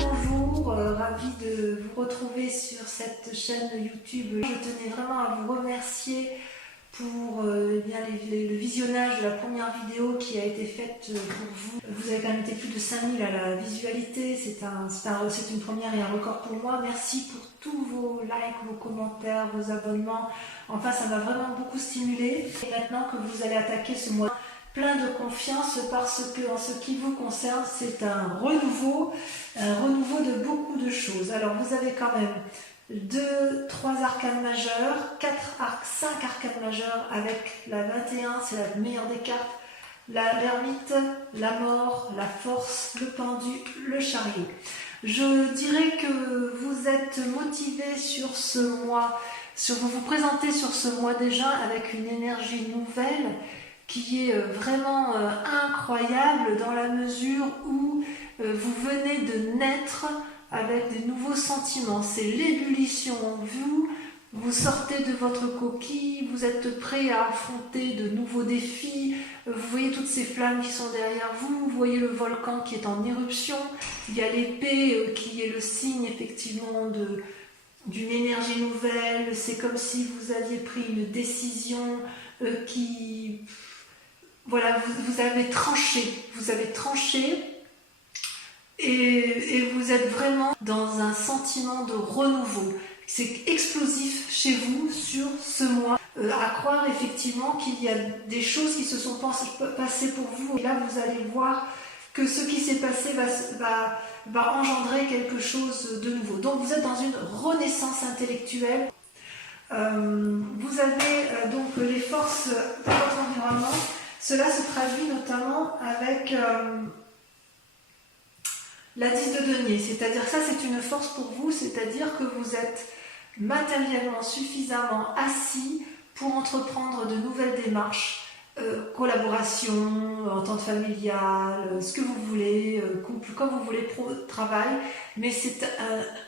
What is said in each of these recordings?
Bonjour, ravie de vous retrouver sur cette chaîne YouTube. Je tenais vraiment à vous remercier pour le visionnage de la première vidéo qui a été faite pour vous. Vous avez quand même été plus de 5000 à la visualité, c'est une première et un record pour moi. Merci pour tous vos likes, vos commentaires, vos abonnements. Enfin, ça m'a vraiment beaucoup stimulé. Et maintenant que vous allez attaquer ce mois plein de confiance, parce que en ce qui vous concerne, c'est un renouveau de beaucoup de choses. Alors vous avez quand même 3 arcanes majeures, 5 arcanes majeures avec la 21, c'est la meilleure des cartes, l'ermite, la mort, la force, le pendu, le chariot. Je dirais que vous êtes motivé sur ce mois, vous vous présentez sur ce mois déjà avec une énergie nouvelle qui est vraiment incroyable dans la mesure où vous venez de naître avec des nouveaux sentiments. C'est l'ébullition en vous, vous sortez de votre coquille, vous êtes prêt à affronter de nouveaux défis, vous voyez toutes ces flammes qui sont derrière vous, vous voyez le volcan qui est en éruption, il y a l'épée qui est le signe effectivement d'une énergie nouvelle, c'est comme si vous aviez pris une décision qui... Voilà, vous avez tranché et vous êtes vraiment dans un sentiment de renouveau. C'est explosif chez vous sur ce mois. À croire effectivement qu'il y a des choses qui se sont passées pour vous. Et là, vous allez voir que ce qui s'est passé va engendrer quelque chose de nouveau. Donc, vous êtes dans une renaissance intellectuelle. Vous avez donc les forces de votre environnement. Cela se traduit notamment avec la 10 de denier, c'est-à-dire ça c'est une force pour vous, c'est-à-dire que vous êtes matériellement suffisamment assis pour entreprendre de nouvelles démarches, collaboration, entente familiale, ce que vous voulez, couple, comme vous voulez, travail, mais c'est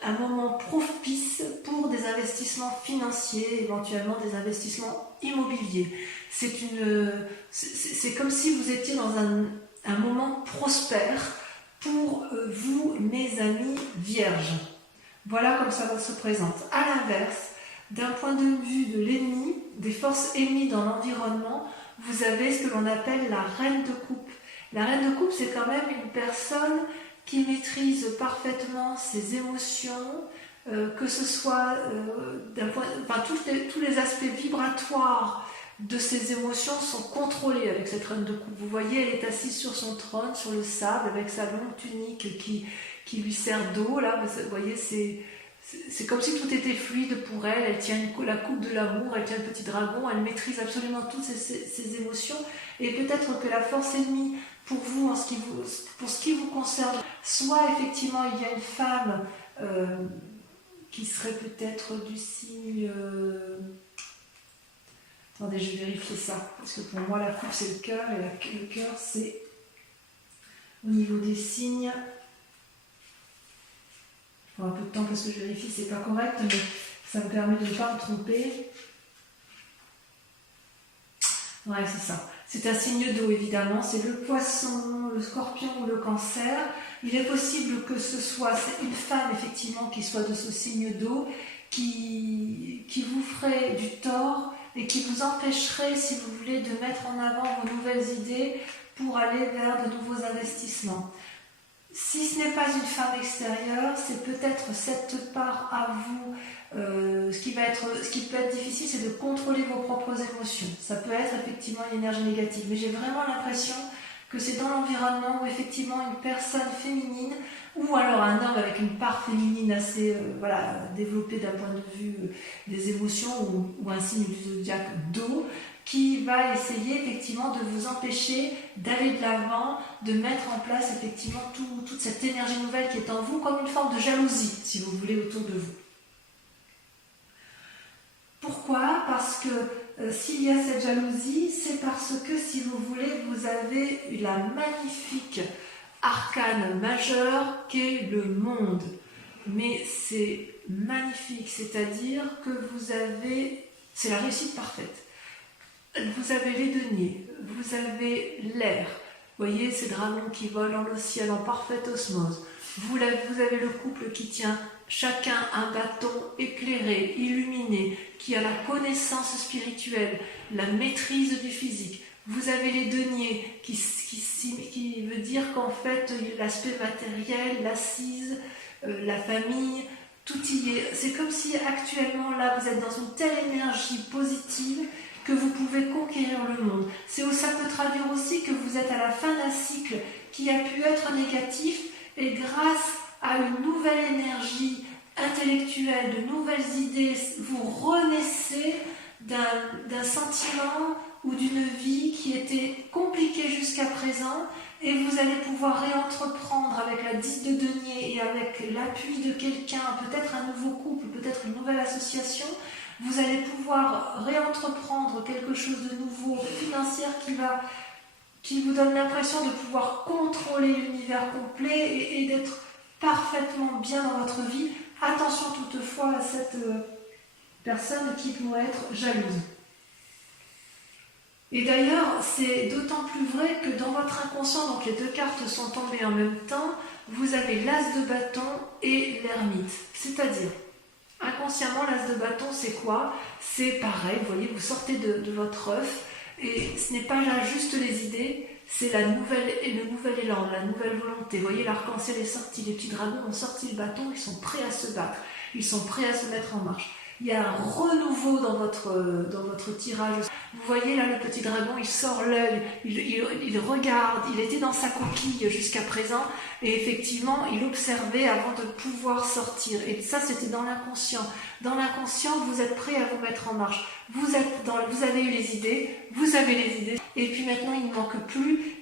un moment propice pour des investissements financiers, éventuellement des investissements immobiliers. C'est comme si vous étiez dans un moment prospère pour vous, mes amis vierges. Voilà comme ça se présente. À l'inverse, d'un point de vue de l'ennemi, des forces ennemies dans l'environnement, vous avez ce que l'on appelle la reine de coupe. La reine de coupe, c'est quand même une personne qui maîtrise parfaitement ses émotions, que ce soit tous les aspects vibratoires de ses émotions sont contrôlées avec cette reine de coupe. Vous voyez, elle est assise sur son trône, sur le sable, avec sa longue tunique qui lui sert d'eau. Là, vous voyez, c'est comme si tout était fluide pour elle. Elle tient la coupe de l'amour, elle tient le petit dragon, elle maîtrise absolument toutes ses émotions. Et peut-être que la force ennemie pour vous, pour ce qui vous concerne, soit effectivement il y a une femme qui serait peut-être du signe... Attendez, je vais vérifier ça, parce que pour moi la coupe c'est le cœur, et le cœur c'est au niveau des signes. Je prends un peu de temps parce que je vérifie, c'est pas correct, mais ça me permet de ne pas me tromper. Ouais, c'est ça. C'est un signe d'eau évidemment, c'est le poisson, le scorpion ou le cancer. Il est possible que ce soit une femme effectivement qui soit de ce signe d'eau, qui vous ferait du tort, et qui vous empêcherait, si vous voulez, de mettre en avant vos nouvelles idées pour aller vers de nouveaux investissements. Si ce n'est pas une femme extérieure, c'est peut-être cette part à vous. Ce qui peut être difficile, c'est de contrôler vos propres émotions. Ça peut être effectivement une énergie négative, mais j'ai vraiment l'impression que c'est dans l'environnement où effectivement une personne féminine, ou alors un homme avec une part féminine assez développée d'un point de vue des émotions, ou un signe du zodiaque d'eau, qui va essayer effectivement de vous empêcher d'aller de l'avant, de mettre en place effectivement toute cette énergie nouvelle qui est en vous, comme une forme de jalousie, si vous voulez, autour de vous. Pourquoi ? Parce que s'il y a cette jalousie, c'est parce que, si vous voulez, vous avez la magnifique arcane majeure qu'est le monde. Mais c'est magnifique, c'est-à-dire que c'est la réussite parfaite. Vous avez les deniers, vous avez l'air. Vous voyez ces dragons qui volent dans le ciel en parfaite osmose. vous avez le couple qui tient chacun un bâton éclairé, illuminé, qui a la connaissance spirituelle, la maîtrise du physique. Vous avez les deniers qui veut dire qu'en fait l'aspect matériel, l'assise, la famille, tout y est. C'est comme si actuellement là vous êtes dans une telle énergie positive que vous pouvez conquérir le monde. Ça peut traduire aussi que vous êtes à la fin d'un cycle qui a pu être négatif et grâce à une nouvelle énergie intellectuelle, de nouvelles idées, vous renaissez d'un sentiment ou d'une vie qui était compliquée jusqu'à présent et vous allez pouvoir réentreprendre avec la 10 de denier et avec l'appui de quelqu'un, peut-être un nouveau couple, peut-être une nouvelle association, vous allez pouvoir réentreprendre quelque chose de nouveau, financier, qui vous donne l'impression de pouvoir contrôler l'univers complet et d'être parfaitement bien dans votre vie. Attention toutefois à cette personne qui pourrait être jalouse. Et d'ailleurs, c'est d'autant plus vrai que dans votre inconscient, donc les deux cartes sont tombées en même temps, vous avez l'as de bâton et l'ermite. C'est-à-dire, inconsciemment, l'as de bâton, c'est quoi? C'est pareil, vous voyez, vous sortez de votre œuf, et ce n'est pas là juste les idées, c'est le nouvel élan, la nouvelle volonté. Vous voyez, l'arc-en-ciel est sorti, les petits dragons ont sorti le bâton, ils sont prêts à se battre, ils sont prêts à se mettre en marche. Il y a un renouveau dans votre tirage. Vous voyez là, le petit dragon, il sort l'œil, il regarde, il était dans sa coquille jusqu'à présent, et effectivement, il observait avant de pouvoir sortir. Et ça, c'était dans l'inconscient. Dans l'inconscient, vous êtes prêt à vous mettre en marche. Vous avez eu les idées, vous avez les idées, et puis maintenant, il ne manque plus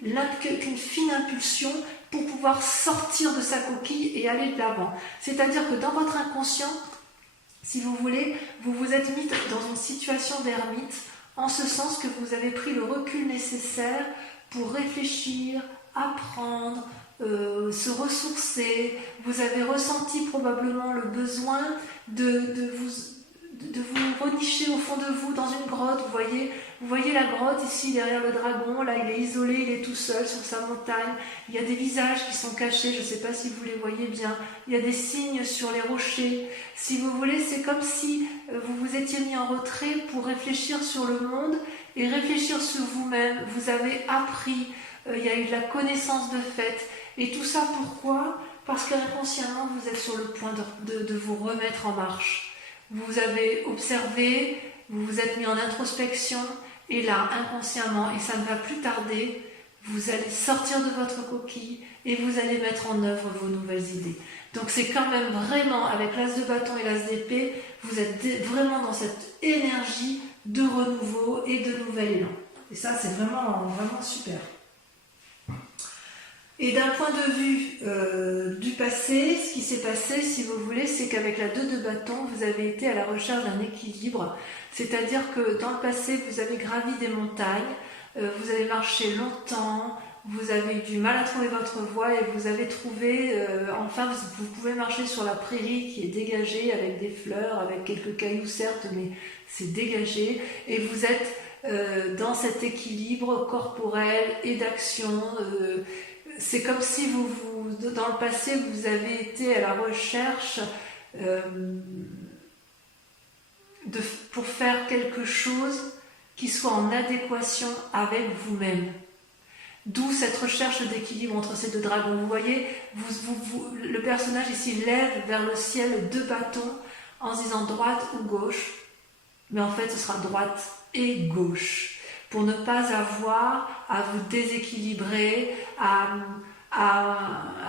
qu'une fine impulsion pour pouvoir sortir de sa coquille et aller de l'avant. C'est-à-dire que dans votre inconscient, si vous voulez, vous vous êtes mis dans une situation d'ermite, en ce sens que vous avez pris le recul nécessaire pour réfléchir, apprendre, se ressourcer. Vous avez ressenti probablement le besoin de vous renicher au fond de vous dans une grotte. Vous voyez la grotte ici derrière le dragon, là il est isolé, il est tout seul sur sa montagne. Il y a des visages qui sont cachés, je ne sais pas si vous les voyez bien. Il y a des signes sur les rochers. Si vous voulez, c'est comme si vous vous étiez mis en retrait pour réfléchir sur le monde et réfléchir sur vous-même. Vous avez appris, il y a eu de la connaissance de fait. Et tout ça pourquoi? Parce qu'inconsciemment vous êtes sur le point de vous remettre en marche. Vous avez observé, vous vous êtes mis en introspection, et là, inconsciemment, et ça ne va plus tarder, vous allez sortir de votre coquille et vous allez mettre en œuvre vos nouvelles idées. Donc c'est quand même vraiment, avec l'as de bâton et l'as d'épée, vous êtes vraiment dans cette énergie de renouveau et de nouvel élan. Et ça, c'est vraiment, vraiment super. Et d'un point de vue du passé, ce qui s'est passé, si vous voulez, c'est qu'avec la 2 de bâton, vous avez été à la recherche d'un équilibre. C'est-à-dire que dans le passé, vous avez gravi des montagnes, vous avez marché longtemps, vous avez eu du mal à trouver votre voie et vous avez trouvé, enfin, vous pouvez marcher sur la prairie qui est dégagée avec des fleurs, avec quelques cailloux certes, mais c'est dégagé. Et vous êtes dans cet équilibre corporel et d'action. C'est comme si dans le passé, vous avez été à la recherche pour faire quelque chose qui soit en adéquation avec vous-même. D'où cette recherche d'équilibre entre ces deux dragons. Vous voyez, le personnage ici lève vers le ciel 2 bâtons en se disant droite ou gauche. Mais en fait, ce sera droite et gauche. Pour ne pas avoir à vous déséquilibrer, à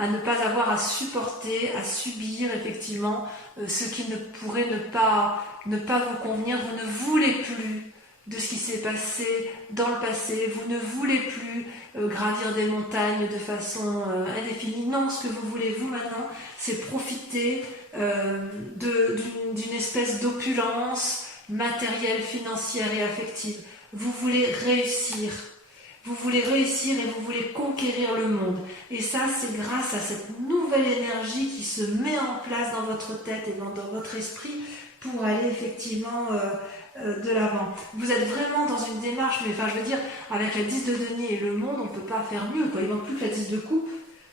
ne pas avoir à supporter, à subir effectivement ce qui ne pourrait ne pas vous convenir. Vous ne voulez plus de ce qui s'est passé dans le passé, vous ne voulez plus gravir des montagnes de façon indéfinie. Non, ce que vous voulez vous maintenant, c'est profiter d'une espèce d'opulence matérielle, financière et affective. Vous voulez réussir et vous voulez conquérir le monde. Et ça, c'est grâce à cette nouvelle énergie qui se met en place dans votre tête et dans votre esprit pour aller effectivement de l'avant. Vous êtes vraiment dans une démarche, mais enfin je veux dire, avec la 10 de denier et le monde, on ne peut pas faire mieux, quoi. Il ne manque plus que la 10 de coupe.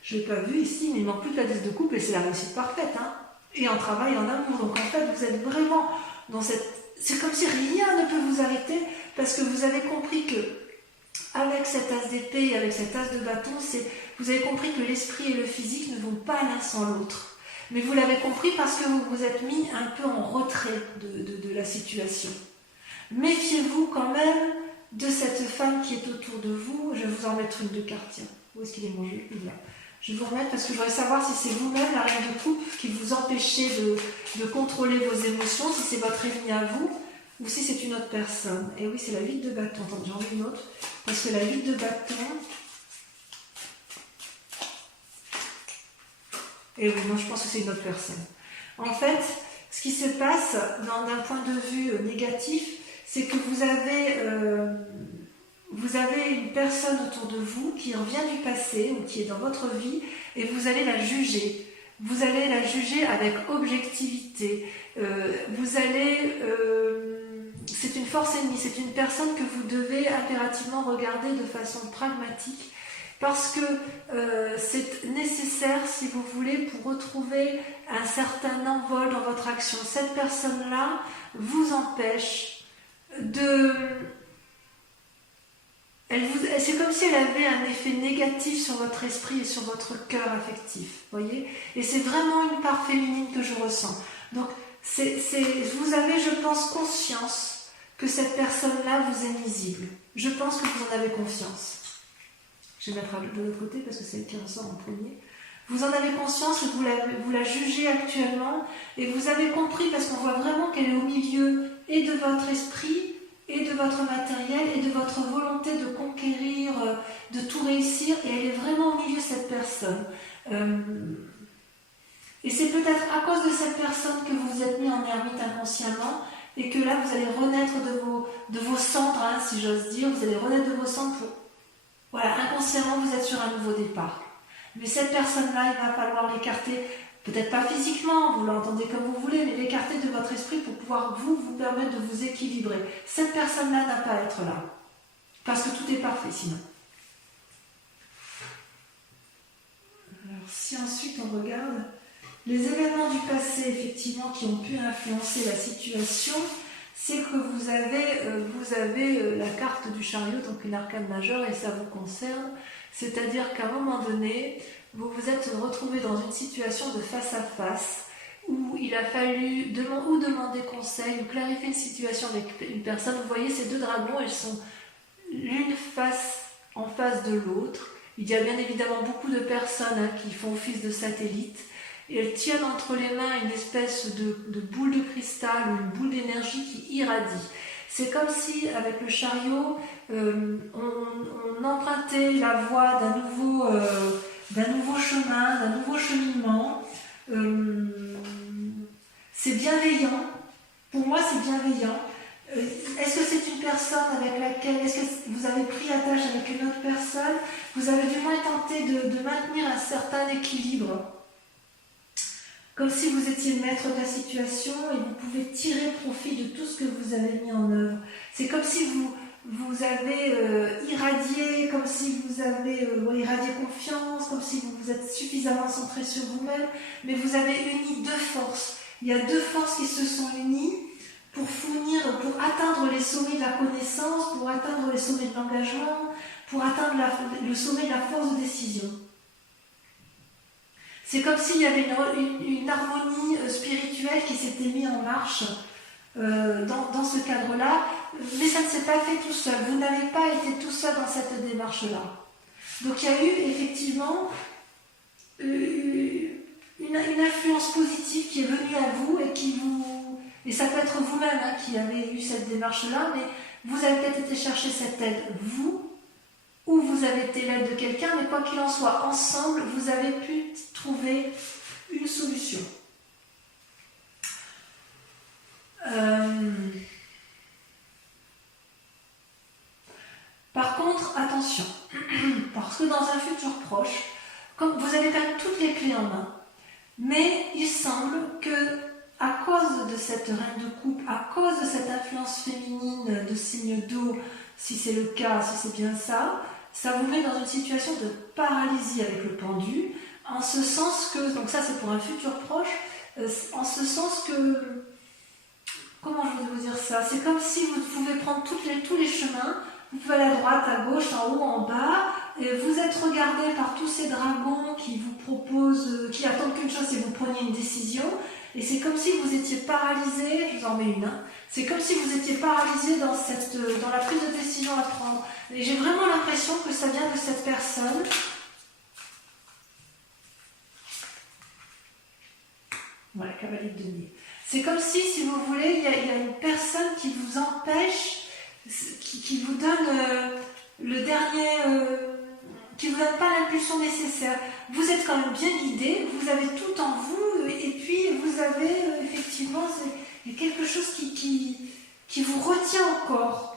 je ne l'ai pas vu ici, mais il manque plus que la déesse de coupe et c'est la réussite parfaite. Hein. Et en travail et en amour. Donc en fait, vous êtes vraiment dans cette... C'est comme si rien ne peut vous arrêter parce que vous avez compris que avec cet as d'épée et avec cet as de bâton, vous avez compris que l'esprit et le physique ne vont pas l'un sans l'autre. Mais vous l'avez compris parce que vous vous êtes mis un peu en retrait de la situation. Méfiez-vous quand même de cette femme qui est autour de vous. Je vais vous en mettre une de cartes. Tiens, où est-ce qu'il est mon jeu? Il est là. Je vais vous remettre parce que je voudrais savoir si c'est vous-même, la reine de coupe, qui vous empêchez de contrôler vos émotions, si c'est votre ennemi à vous, ou si c'est une autre personne. Et oui, c'est la 8 de bâton. Attendez, j'en ai une autre. Parce que la 8 de bâton... Et oui, non, je pense que c'est une autre personne. En fait, ce qui se passe d'un point de vue négatif, c'est que vous avez une personne autour de vous qui revient du passé ou qui est dans votre vie et vous allez la juger. Vous allez la juger avec objectivité. C'est une force ennemie, c'est une personne que vous devez impérativement regarder de façon pragmatique parce que c'est nécessaire, si vous voulez, pour retrouver un certain envol dans votre action. Cette personne-là vous empêche de... C'est comme si elle avait un effet négatif sur votre esprit et sur votre cœur affectif, voyez. Et c'est vraiment une part féminine que je ressens. Donc, vous avez, je pense, conscience que cette personne-là vous est nuisible. Je pense que vous en avez conscience. Je vais mettre de l'autre côté parce que c'est elle qui ressort en premier. Vous en avez conscience, vous la jugez actuellement et vous avez compris parce qu'on voit vraiment qu'elle est au milieu et de votre esprit et de votre matériel et de votre volonté de conquérir, de tout réussir, et elle est vraiment au milieu de cette personne. Et c'est peut-être à cause de cette personne que vous vous êtes mis en ermite inconsciemment et que là vous allez renaître de vos cendres, hein, si j'ose dire, vous allez renaître de vos cendres pour... Voilà, inconsciemment vous êtes sur un nouveau départ. Mais cette personne-là, il va falloir l'écarter, peut-être pas physiquement, vous l'entendez comme vous voulez, mais l'écarter de votre esprit pour pouvoir vous permettre de vous équilibrer. Cette personne-là n'a pas à être là, parce que tout est parfait sinon. Alors si ensuite on regarde les événements du passé, effectivement, qui ont pu influencer la situation, c'est que vous avez la carte du chariot, donc une arcane majeure, et ça vous concerne. C'est-à-dire qu'à un moment donné, vous vous êtes retrouvé dans une situation de face à face où il a fallu demander conseil ou clarifier une situation avec une personne. Vous voyez ces deux dragons, elles sont l'une en face de l'autre. Il y a bien évidemment beaucoup de personnes qui font office de satellites et elles tiennent entre les mains une espèce de boule de cristal ou une boule d'énergie qui irradie. C'est comme si, avec le chariot, on empruntait la voie d'un nouveau chemin, d'un nouveau cheminement. C'est bienveillant. Pour moi, c'est bienveillant. Est-ce que c'est une personne avec laquelle... Est-ce que vous avez pris attache avec une autre personne? Vous avez du moins tenté de maintenir un certain équilibre. Comme si vous étiez le maître de la situation et vous pouvez tirer profit de tout ce que vous avez mis en œuvre. C'est comme si vous avez irradié, comme si vous avez irradié confiance, comme si vous êtes suffisamment centré sur vous-même, mais vous avez uni deux forces. Il y a deux forces qui se sont unies pour atteindre les sommets de la connaissance, pour atteindre les sommets de l'engagement, pour atteindre le sommet de la force de décision. C'est comme s'il y avait une harmonie spirituelle qui s'était mise en marche dans ce cadre-là, mais ça ne s'est pas fait tout seul. Vous n'avez pas été tout seul dans cette démarche-là. Donc il y a eu effectivement une influence positive qui est venue à vous et ça peut être vous-même qui avez eu cette démarche-là, mais vous avez peut-être été chercher cette aide, vous, ou vous avez été l'aide de quelqu'un, mais quoi qu'il en soit, ensemble, vous avez pu trouver une solution. Par contre, attention, parce que dans un futur proche, comme vous avez quand même toutes les clés en main, mais il semble que, à cause de cette reine de coupe, à cause de cette influence féminine de signe d'eau, si c'est le cas, si c'est bien ça, ça vous met dans une situation de paralysie avec le pendu, en ce sens que, donc ça c'est pour un futur proche, en ce sens que, comment je vais vous dire ça, c'est comme si vous pouvez prendre tous les chemins, vous pouvez aller à droite, à gauche, en haut, en bas, et vous êtes regardé par tous ces dragons qui vous proposent, qui attendent qu'une chose, c'est que vous preniez une décision, et c'est comme si vous étiez paralysé, je vous en mets une, hein, c'est comme si vous étiez paralysé dans la prise de décision à prendre. Et j'ai vraiment l'impression que ça vient de cette personne. Voilà, cavalier de denier. C'est comme si vous voulez, il y a une personne qui vous empêche, qui vous donne le dernier, qui vous donne pas l'impulsion nécessaire. Vous êtes quand même bien guidé, vous avez tout en vous, et puis vous avez effectivement il y a quelque chose qui vous retient encore.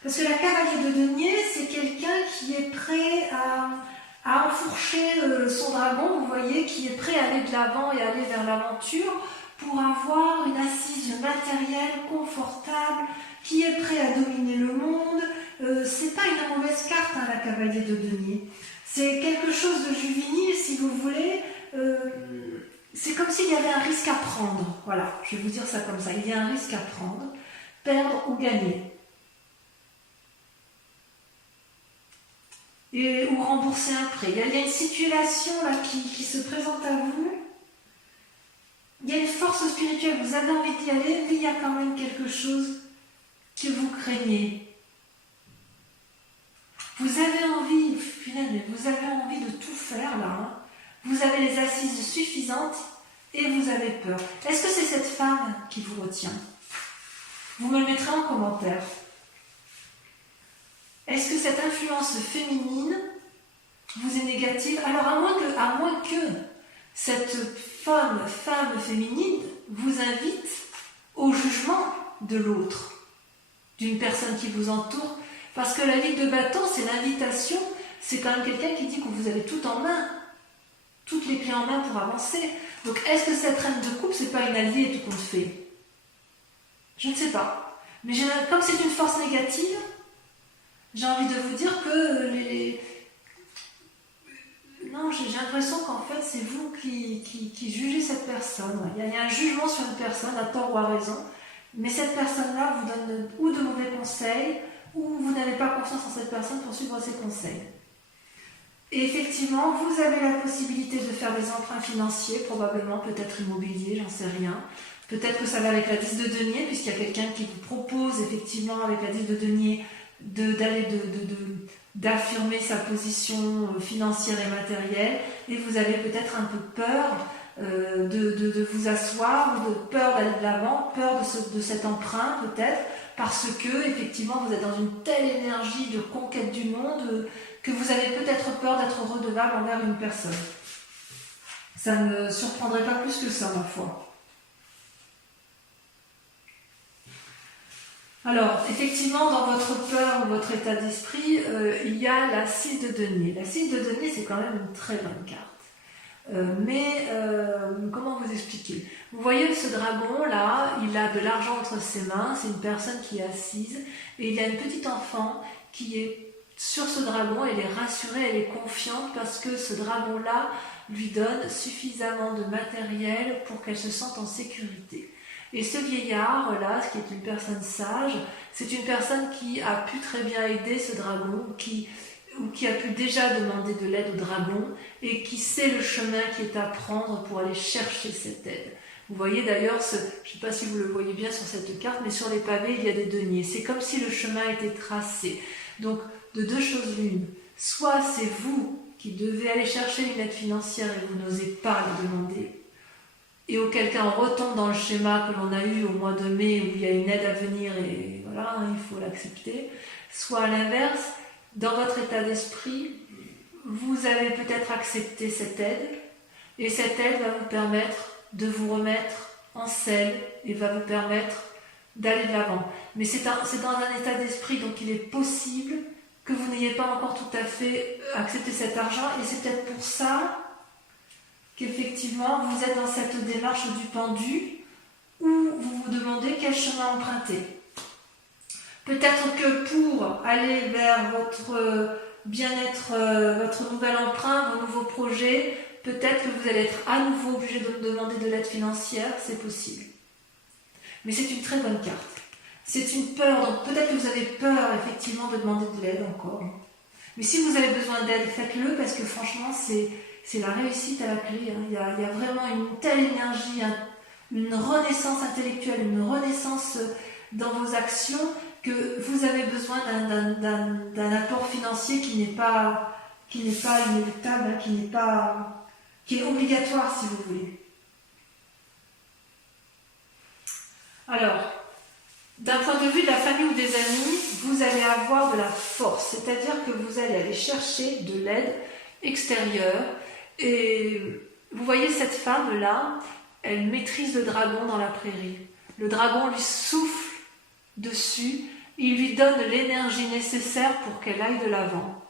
Parce que la cavalier de denier, c'est quelqu'un qui est prêt à enfourcher son dragon, vous voyez, qui est prêt à aller de l'avant et aller vers l'aventure pour avoir une assise matérielle, confortable, qui est prêt à dominer le monde. C'est pas une mauvaise carte, hein, la cavalier de denier. C'est quelque chose de juvénile, si vous voulez. C'est comme s'il y avait un risque à prendre. Voilà, je vais vous dire ça comme ça. Il y a un risque à prendre, perdre ou gagner. Ou rembourser un prêt. Il y a une situation là qui se présente à vous. Il y a une force spirituelle, vous avez envie d'y aller, mais il y a quand même quelque chose que vous craignez. Vous avez envie, finalement, vous avez envie de tout faire là. Hein. Vous avez les assises suffisantes et vous avez peur. Est-ce que c'est cette femme qui vous retient? Vous me le mettrez en commentaire. Est-ce que cette influence féminine vous est négative? Alors à moins que cette femme féminine vous invite au jugement de l'autre, d'une personne qui vous entoure, parce que la ligue de bâton, c'est l'invitation, c'est quand même quelqu'un qui dit que vous avez tout en main, toutes les clés en main pour avancer. Donc est-ce que cette reine de coupe, c'est pas une alliée tout compte fait? Je ne sais pas. Mais comme c'est une force négative, j'ai envie de vous dire que non, j'ai l'impression qu'en fait, c'est vous qui jugez cette personne. Il y a un jugement sur une personne, à tort ou à raison, mais cette personne-là vous donne ou de mauvais conseils, ou vous n'avez pas confiance en cette personne pour suivre ses conseils. Et effectivement, vous avez la possibilité de faire des emprunts financiers, probablement, peut-être immobilier, j'en sais rien. Peut-être que ça va avec la 10 de denier, puisqu'il y a quelqu'un qui vous propose, effectivement, avec la 10 de denier, d'affirmer sa position financière et matérielle, et vous avez peut-être un peu peur de vous asseoir, ou de peur d'aller de l'avant, peur de cet emprunt peut-être, parce que effectivement vous êtes dans une telle énergie de conquête du monde que vous avez peut-être peur d'être redevable envers une personne. Ça ne me surprendrait pas plus que ça, ma foi. Alors, effectivement, dans votre peur ou votre état d'esprit, il y a la 6 de denier. La 6 de denier, c'est quand même une très bonne carte. Comment vous expliquer? Vous voyez ce dragon-là, il a de l'argent entre ses mains, c'est une personne qui est assise, et il y a une petite enfant qui est sur ce dragon, elle est rassurée, elle est confiante, parce que ce dragon-là lui donne suffisamment de matériel pour qu'elle se sente en sécurité. Et ce vieillard-là, qui est une personne sage, c'est une personne qui a pu très bien aider ce dragon, ou qui a pu déjà demander de l'aide au dragon, et qui sait le chemin qui est à prendre pour aller chercher cette aide. Vous voyez d'ailleurs, je ne sais pas si vous le voyez bien sur cette carte, mais sur les pavés, il y a des deniers. C'est comme si le chemin était tracé. Donc, de deux choses l'une. Soit c'est vous qui devez aller chercher une aide financière et vous n'osez pas la demander, et auquel cas on retombe dans le schéma que l'on a eu au mois de mai où il y a une aide à venir et voilà, il faut l'accepter. Soit à l'inverse, dans votre état d'esprit, vous avez peut-être accepté cette aide et cette aide va vous permettre de vous remettre en selle et va vous permettre d'aller de l'avant. Mais c'est dans un état d'esprit, donc il est possible que vous n'ayez pas encore tout à fait accepté cet argent et c'est peut-être pour ça qu'effectivement, vous êtes dans cette démarche du pendu où vous vous demandez quel chemin emprunter. Peut-être que pour aller vers votre bien-être, votre nouvel emprunt, vos nouveaux projets, peut-être que vous allez être à nouveau obligé de demander de l'aide financière, c'est possible. Mais c'est une très bonne carte. C'est une peur, donc peut-être que vous avez peur effectivement de demander de l'aide encore. Mais si vous avez besoin d'aide, faites-le parce que franchement, c'est la réussite à la clé. Hein. Il y a vraiment une telle énergie, une renaissance intellectuelle, une renaissance dans vos actions que vous avez besoin d'un apport financier qui n'est pas inéluctable, hein, qui est obligatoire si vous voulez. Alors, d'un point de vue de la famille ou des amis, vous allez avoir de la force, c'est-à-dire que vous allez aller chercher de l'aide extérieure. Et vous voyez cette femme-là, elle maîtrise le dragon dans la prairie. Le dragon lui souffle dessus, il lui donne l'énergie nécessaire pour qu'elle aille de l'avant.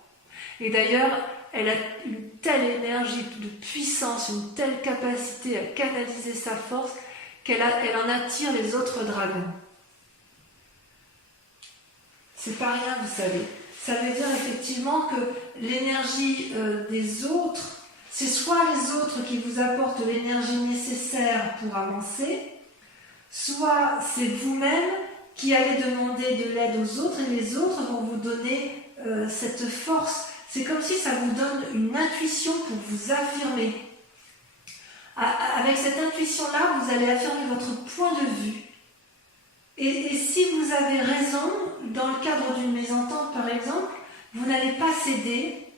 Et d'ailleurs, elle a une telle énergie de puissance, une telle capacité à canaliser sa force qu'elle en attire les autres dragons. C'est pas rien, vous savez. Ça veut dire effectivement que l'énergie des autres, c'est soit les autres qui vous apportent l'énergie nécessaire pour avancer, soit c'est vous-même qui allez demander de l'aide aux autres et les autres vont vous donner cette force. C'est comme si ça vous donne une intuition pour vous affirmer. Avec cette intuition-là, vous allez affirmer votre point de vue. Et si vous avez raison, dans le cadre d'une mésentente par exemple, vous n'allez pas céder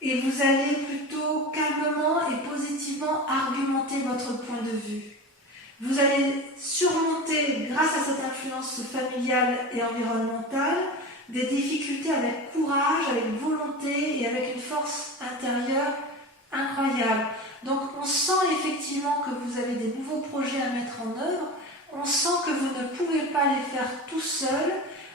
et vous allez plutôt calmement et positivement argumenter votre point de vue. Vous allez surmonter, grâce à cette influence familiale et environnementale, des difficultés avec courage, avec volonté et avec une force intérieure incroyable. Donc on sent effectivement que vous avez des nouveaux projets à mettre en œuvre, on sent que vous ne pouvez pas les faire tout seul,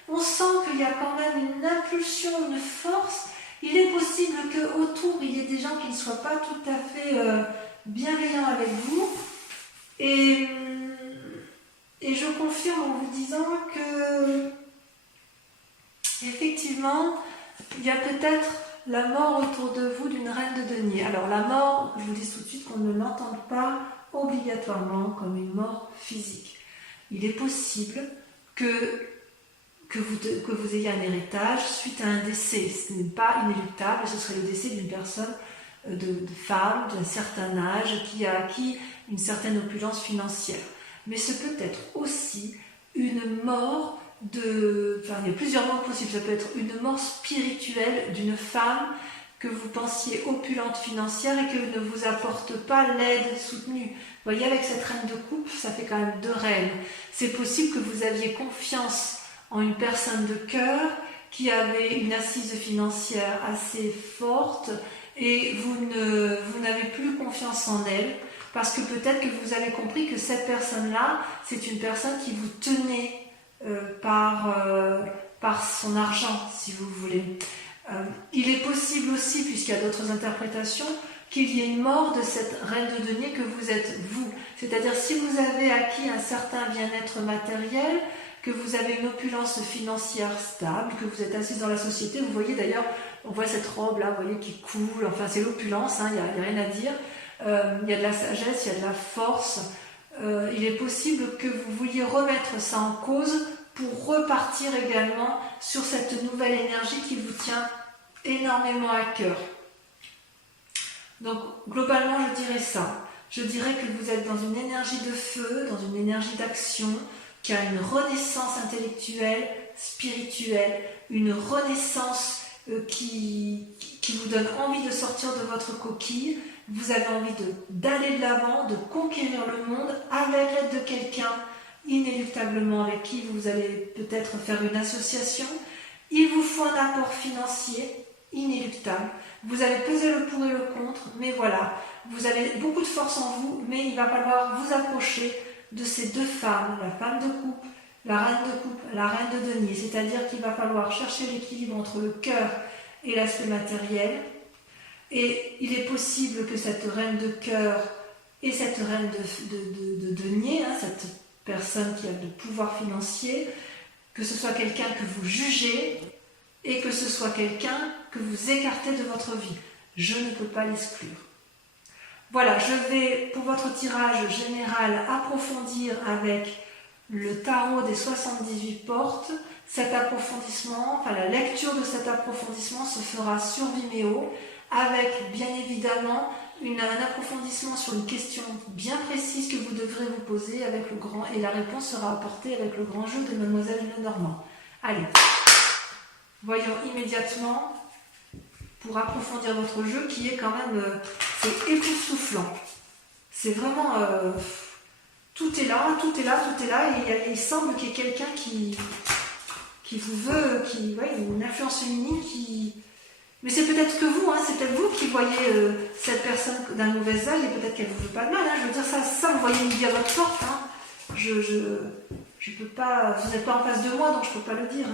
on sent qu'il y a quand même une impulsion, une force. Il est possible qu'autour il y ait des gens qui ne soient pas tout à fait bienveillants avec vous. Et je confirme en vous disant que effectivement, il y a peut-être la mort autour de vous d'une reine de denier. Alors la mort, je vous dis tout de suite qu'on ne l'entende pas obligatoirement comme une mort physique. Il est possible que vous ayez un héritage suite à un décès. Ce n'est pas inéluctable, ce serait le décès d'une personne, de femme d'un certain âge qui a acquis une certaine opulence financière. Mais ce peut être aussi une mort enfin il y a plusieurs morts possibles. Ça peut être une mort spirituelle d'une femme que vous pensiez opulente financière et que ne vous apporte pas l'aide soutenue. Vous voyez, avec cette reine de coupe, ça fait quand même 2 reines. C'est possible que vous aviez confiance en une personne de cœur qui avait une assise financière assez forte et vous n'avez plus confiance en elle parce que peut-être que vous avez compris que cette personne-là, c'est une personne qui vous tenait par son argent, si vous voulez. Il est possible aussi, puisqu'il y a d'autres interprétations, qu'il y ait une mort de cette reine de denier que vous êtes vous. C'est-à-dire si vous avez acquis un certain bien-être matériel, que vous avez une opulence financière stable, que vous êtes assise dans la société, vous voyez d'ailleurs, on voit cette robe-là, vous voyez, qui coule, enfin c'est l'opulence, il n'y a rien à dire. Il y a de la sagesse, il y a de la force. Il est possible que vous vouliez remettre ça en cause pour repartir également sur cette nouvelle énergie qui vous tient énormément à cœur. Donc globalement je dirais ça. Je dirais que vous êtes dans une énergie de feu, dans une énergie d'action, qui a une renaissance intellectuelle, spirituelle, une renaissance qui vous donne envie de sortir de votre coquille. Vous avez envie d'aller de l'avant, de conquérir le monde avec l'aide de quelqu'un inéluctablement avec qui vous allez peut-être faire une association. Il vous faut un apport financier inéluctable. Vous allez peser le pour et le contre, mais voilà, vous avez beaucoup de force en vous, mais il va falloir vous approcher de ces 2 femmes, la femme de coupe, la reine de coupe, la reine de denier. C'est-à-dire qu'il va falloir chercher l'équilibre entre le cœur et l'aspect matériel. Et il est possible que cette reine de cœur et cette reine de denier, cette personne qui a du pouvoir financier, que ce soit quelqu'un que vous jugez et que ce soit quelqu'un que vous écartez de votre vie. Je ne peux pas l'exclure. Voilà, je vais, pour votre tirage général, approfondir avec le tarot des 78 portes. Cet approfondissement, enfin la lecture de cet approfondissement se fera sur Vimeo, avec bien évidemment un approfondissement sur une question bien précise que vous devrez vous poser avec le grand, et la réponse sera apportée avec le grand jeu de Mademoiselle Lenormand. Allez, voyons immédiatement pour approfondir votre jeu qui est quand même, c'est époustouflant. C'est vraiment, tout est là, tout est là, tout est là, et il semble qu'il y ait quelqu'un qui vous veut, une influence féminine qui... Mais c'est peut-être que vous, c'est peut-être vous qui voyez cette personne d'un mauvais œil, et peut-être qu'elle ne vous veut pas de mal. Je veux dire, ça vous voyez midi à votre porte. Je peux pas, vous n'êtes pas en face de moi, donc je ne peux pas le dire.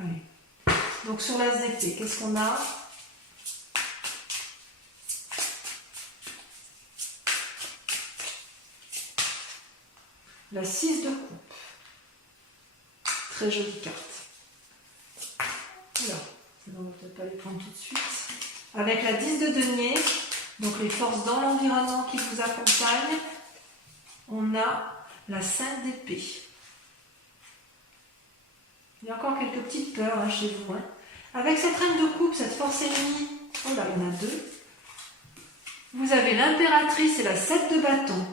Allez. Donc sur l'as d'épée, qu'est-ce qu'on a? La 6 de coupe. Très jolie carte. Alors, on ne va peut-être pas les prendre tout de suite. Avec la 10 de denier, donc les forces dans l'environnement qui vous accompagnent, on a la 5 d'épée. Il y a encore quelques petites peurs chez vous. Avec cette reine de coupe, cette force ennemie, oh là, il y en a deux. Vous avez l'impératrice et la 7 de bâton.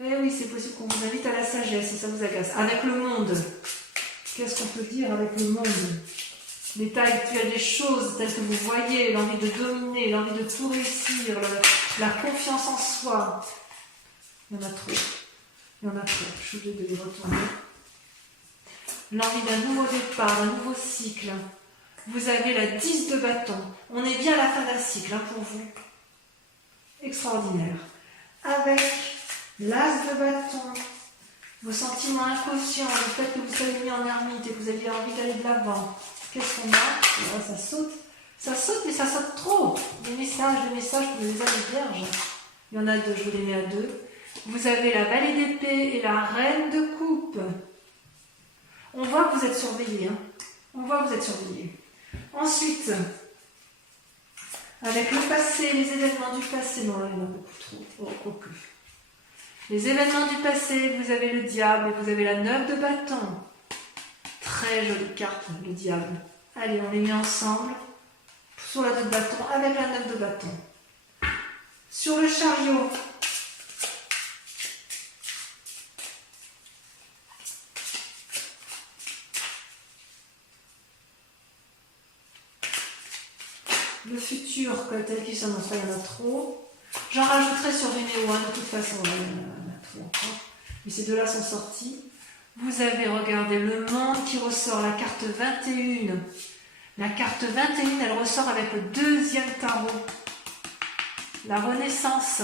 Eh oui, c'est possible qu'on vous invite à la sagesse, si ça vous agace. Avec le monde, qu'est-ce qu'on peut dire avec le monde? L'état actuel des choses, tel que vous voyez, l'envie de dominer, l'envie de tout réussir, la confiance en soi. Il y en a trop. Il y en a trop. Je suis obligée de les retourner. L'envie d'un nouveau départ, d'un nouveau cycle. Vous avez la 10 de bâton. On est bien à la fin d'un cycle pour vous. Extraordinaire. Avec l'as de bâton, vos sentiments inconscients, le fait que vous soyez mis en ermite et que vous aviez envie d'aller de l'avant. Qu'est-ce qu'on a? Là, ça saute. Ça saute, mais ça saute trop. Des messages pour les âmes vierges. Il y en a deux, je vous les mets à deux. Vous avez la valée d'épée et la reine de coupe. On voit que vous êtes surveillé. On voit que vous êtes surveillé. Ensuite, avec le passé, les événements du passé. Non, là, il y en a beaucoup trop. Oh, quoique. Les événements du passé, vous avez le diable et vous avez la 9 de bâton. Très jolie carte, le diable. Allez, on les met ensemble sur la 2 de bâton avec la 9 de bâton. Sur le chariot, le futur, tel qu'il s'annonce, il y en a trop. J'en rajouterai sur Vimeo, de toute façon, il y en a trop encore. Mais ces deux-là sont sortis. Vous avez, regardé le monde qui ressort, la carte 21. La carte 21, elle ressort avec le deuxième tarot. La renaissance.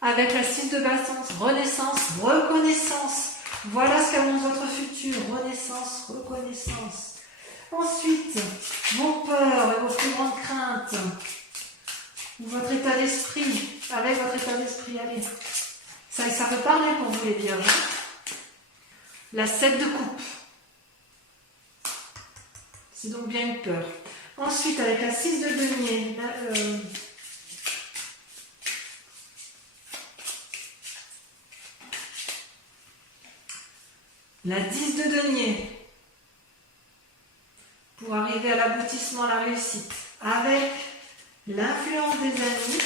Avec la 6 de bâton. Renaissance, reconnaissance. Voilà ce qu'annonce votre futur. Renaissance, reconnaissance. Ensuite, vos peurs et vos plus grandes craintes. Votre état d'esprit. Avec votre état d'esprit, allez. Ça peut parler pour vous les vierges. La 7 de coupe. C'est donc bien une peur. Ensuite, avec la 6 de denier, la 10 de denier, pour arriver à l'aboutissement, à la réussite. Avec l'influence des amis,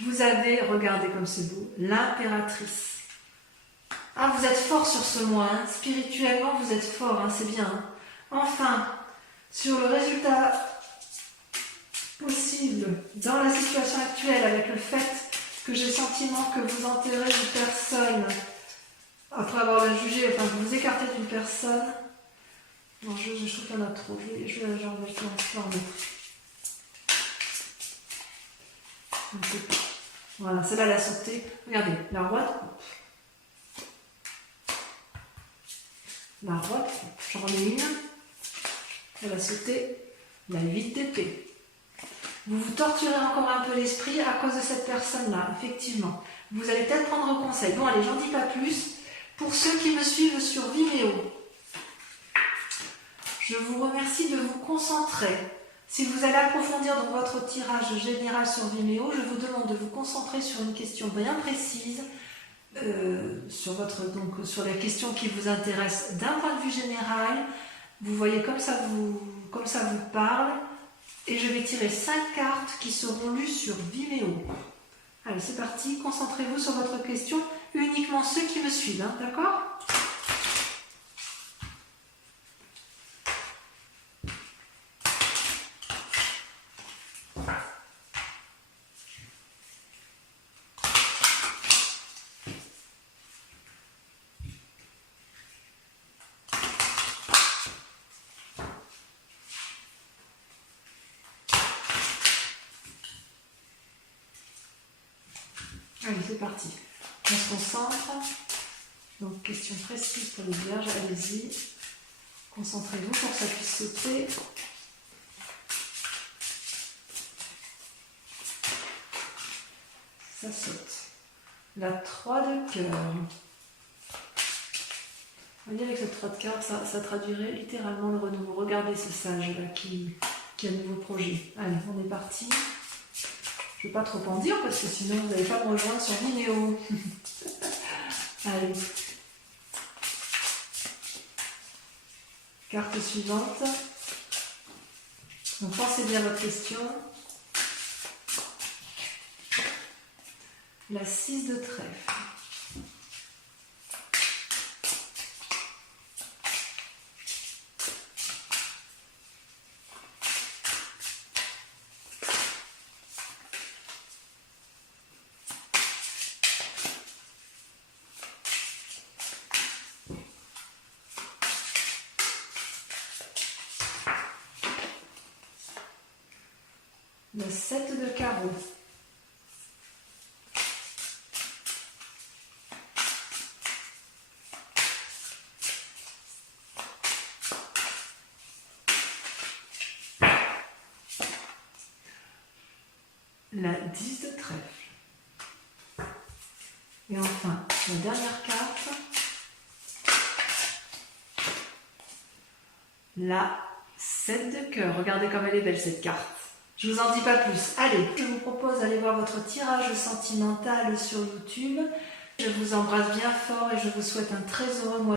vous avez, regardez comme c'est beau, l'impératrice. Ah, vous êtes fort sur ce mois, spirituellement vous êtes fort, c'est bien. Enfin, sur le résultat possible dans la situation actuelle, avec le fait que j'ai le sentiment que vous enterrez une personne, après avoir la jugé, enfin que vous écartez d'une personne. Non, je trouve qu'il y en a trop, je vais en mettre un peu. Voilà, celle-là, elle a sauté. Regardez, la roi de coupe. La roi de coupe. J'en remets une. Elle a sauté. La 8 d'épée. Vous vous torturez encore un peu l'esprit à cause de cette personne-là, effectivement. Vous allez peut-être prendre conseil. Bon, allez, j'en dis pas plus. Pour ceux qui me suivent sur Vimeo, je vous remercie de vous concentrer. Si vous allez approfondir dans votre tirage général sur Vimeo, je vous demande de vous concentrer sur une question bien précise, sur la question qui vous intéresse d'un point de vue général. Vous voyez comme ça vous parle. Et je vais tirer 5 cartes qui seront lues sur Vimeo. Allez, c'est parti. Concentrez-vous sur votre question. Uniquement ceux qui me suivent, hein, d'accord ? Allez, c'est parti. On se concentre. Donc, question précise pour les vierges. Allez-y. Concentrez-vous pour que ça puisse sauter. Ça saute. La 3 de cœur. On va dire avec cette 3 de cœur, ça traduirait littéralement le renouveau. Regardez ce sage-là qui a un nouveau projet. Allez, on est parti. Je ne vais pas trop en dire parce que sinon vous n'allez pas me rejoindre sur Vimeo. Allez. Carte suivante. Donc pensez bien à votre question. La 6 de trèfle. Le 7 de carreau. La 10 de trèfle. Et enfin, la dernière carte. La 7 de cœur. Regardez comme elle est belle cette carte. Je vous en dis pas plus. Allez, je vous propose d'aller voir votre tirage sentimental sur YouTube. Je vous embrasse bien fort et je vous souhaite un très heureux mois.